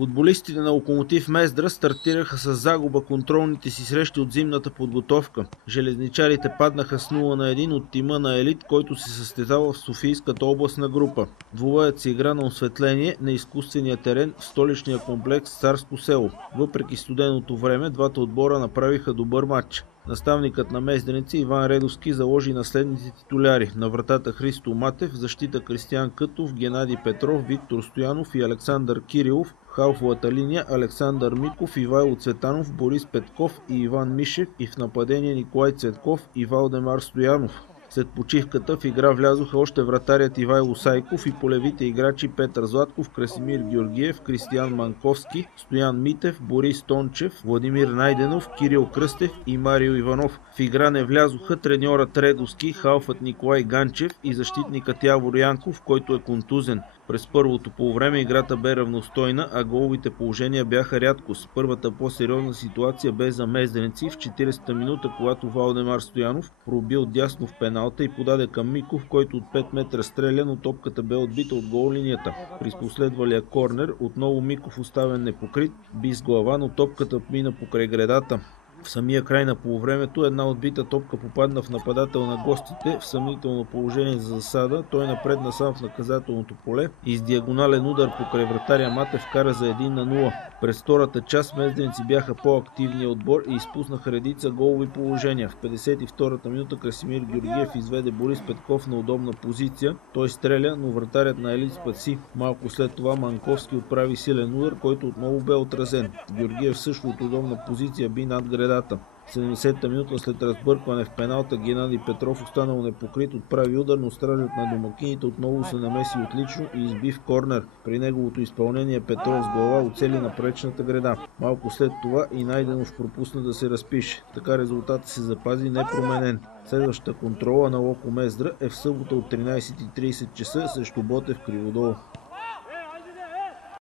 Футболистите на Локомотив Мездра стартираха с загуба контролните си срещи от зимната подготовка. Железничарите паднаха с 0-1 от тима на Елит, който се състезава в Софийската областна група. Двубоят се игра на осветление на изкуствения терен в столичния комплекс Царско село. Въпреки студеното време, двата отбора направиха добър матч. Наставникът на мездреници Иван Редовски заложи на следните титуляри: на вратата Христо Матев, в защита Кристиян Кътов, Геннадий Петров, Виктор Стоянов и Александър Кирилов, в халфовата линия Александър Миков, Ивайло Цветанов, Борис Петков и Иван Мишев и в нападение Николай Цветков и Валдемар Стоянов. След почивката в игра влязоха още вратарят Ивайло Сайков и полевите играчи Петър Златков, Красимир Георгиев, Кристиян Манковски, Стоян Митев, Борис Тончев, Владимир Найденов, Кирил Кръстев и Марио Иванов. В игра не влязоха треньорът Редовски, халфът Николай Ганчев и защитникът Явор Янков, който е контузен. През първото полувреме играта бе равностойна, а головите положения бяха рядкост. Първата по-сериозна ситуация бе за мездреници в 40-та минута, когато Валдемар Стоянов пробил дясно в пеналта и подаде към Миков, който от 5 метра стреля, но топката бе отбита от гол линията. При последвалия корнер отново Миков оставен непокрит, би с глава, но топката мина покрай гредата. В самия край на полувремето една отбита топка попадна в нападател на гостите в съмнително положение за засада. Той напредна сам в наказателното поле и с диагонален удар покрай вратаря Матев вкара за 1-0. През втората част мездреници бяха по-активния отбор и изпуснаха редица голови положения. В 52-та минута Красимир Георгиев изведе Борис Петков на удобна позиция. Той стреля, но вратарят на Елит спаси. Малко след това Манковски отправи силен удар, който отново бе отразен. Георгиев също от удобна позиция би над гредата. 70-та минута след разбъркване в пеналта Геннадий Петров, останал непокрит, отправи удар, но стражът на домакините отново се намеси отлично и изби в корнер. При неговото изпълнение Петров с глава оцели напречната греда. Малко след това и Найденов пропусна да се разпише. Така резултатът се запази непроменен. Следващата контрола на Локо Мездра е в събота от 13:30 часа срещу Ботев Криводол.